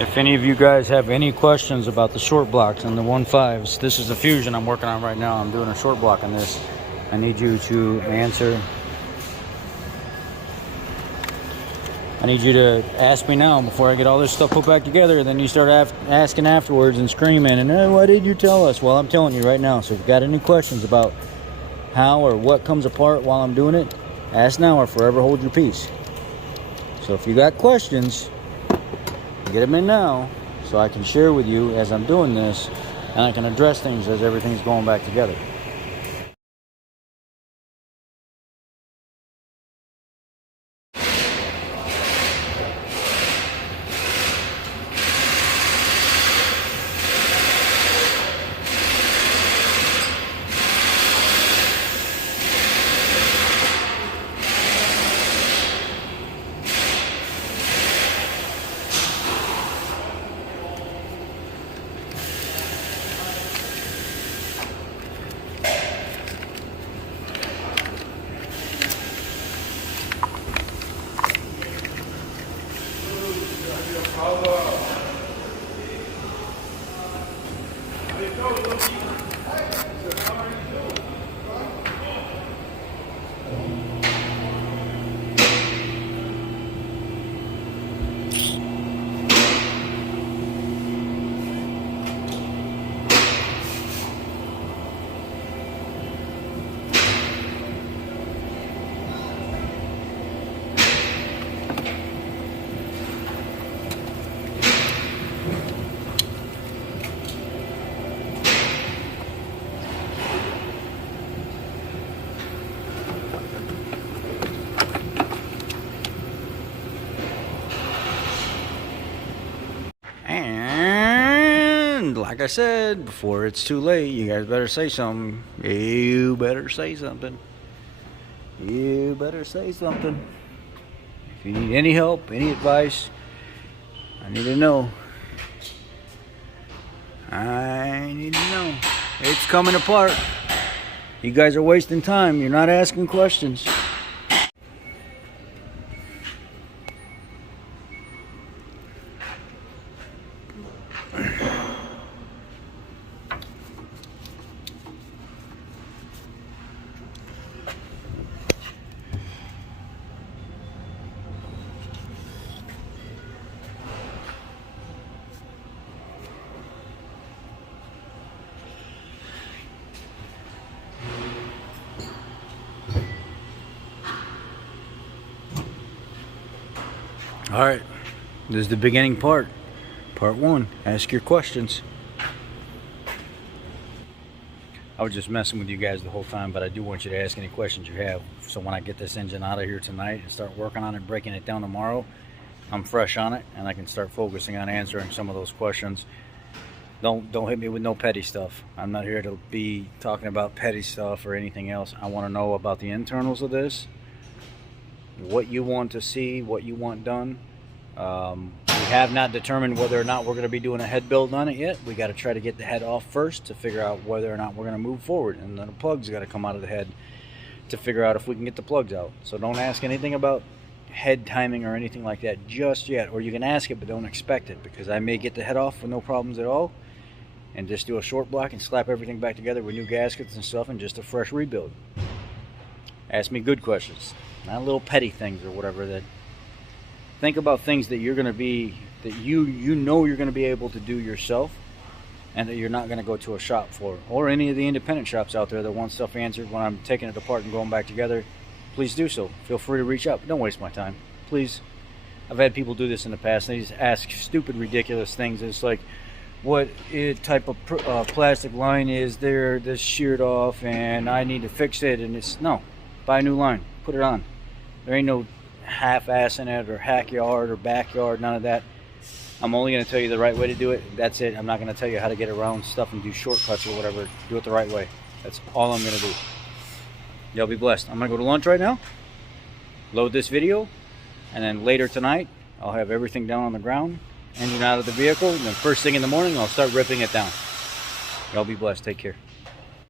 If any of you guys have any questions about the short blocks and the 1.5s, this is a Fusion I'm working on right now. I'm doing a short block on this. I need you to answer. I need you to ask me now before I get all this stuff put back together. Then you start asking afterwards and screaming, and why did you tell us? Well, I'm telling you right now. So if you've got any questions about how or what comes apart while I'm doing it, ask now or forever hold your peace. So if you got questions, get them in now so I can share with you as I'm doing this, and I can address things as everything's going back together. And like I said, before it's too late, you guys better say something. You better say something. You better say something. If you need any help, any advice, I need to know. I need to know. It's coming apart. You guys are wasting time. You're not asking questions. All right, this is the beginning part. Part 1, ask your questions. I was just messing with you guys the whole time, but I do want you to ask any questions you have. So when I get this engine out of here tonight and start working on it, breaking it down tomorrow, I'm fresh on it and I can start focusing on answering some of those questions. Don't hit me with no petty stuff. I'm not here to be talking about petty stuff or anything else. I want to know about the internals of this, what you want to see, what you want done. We have not determined whether or not we're going to be doing a head build on it yet. We got to try to get the head off first to figure out whether or not we're going to move forward, and then the plugs got to come out of the head to figure out if we can get the plugs out. So don't ask anything about head timing or anything like that just yet, or you can ask it but don't expect it, because I may get the head off with no problems at all and just do a short block and slap everything back together with new gaskets and stuff and just a fresh rebuild. Ask me good questions, not little petty things or whatever. That think about things that you're going to be, that you know you're going to be able to do yourself, and that you're not going to go to a shop for, or any of the independent shops out there that want stuff answered when I'm taking it apart and going back together. Please do so. Feel free to reach out. Don't waste my time, please. I've had people do this in the past. They just ask stupid, ridiculous things. It's like, what type of plastic line is there that's sheared off and I need to fix it? And it's, no, buy a new line, put it on. There ain't no half-assing it or hack yard or backyard, none of that. I'm only going to tell you the right way to do it. That's it. I'm not going to tell you how to get around stuff and do shortcuts or whatever. Do it the right way. That's all I'm going to do. Y'all be blessed. I'm going to go to lunch right now, load this video, and then later tonight I'll have everything down on the ground, engine out of the vehicle, and then first thing in the morning I'll start ripping it down. Y'all be blessed. Take care.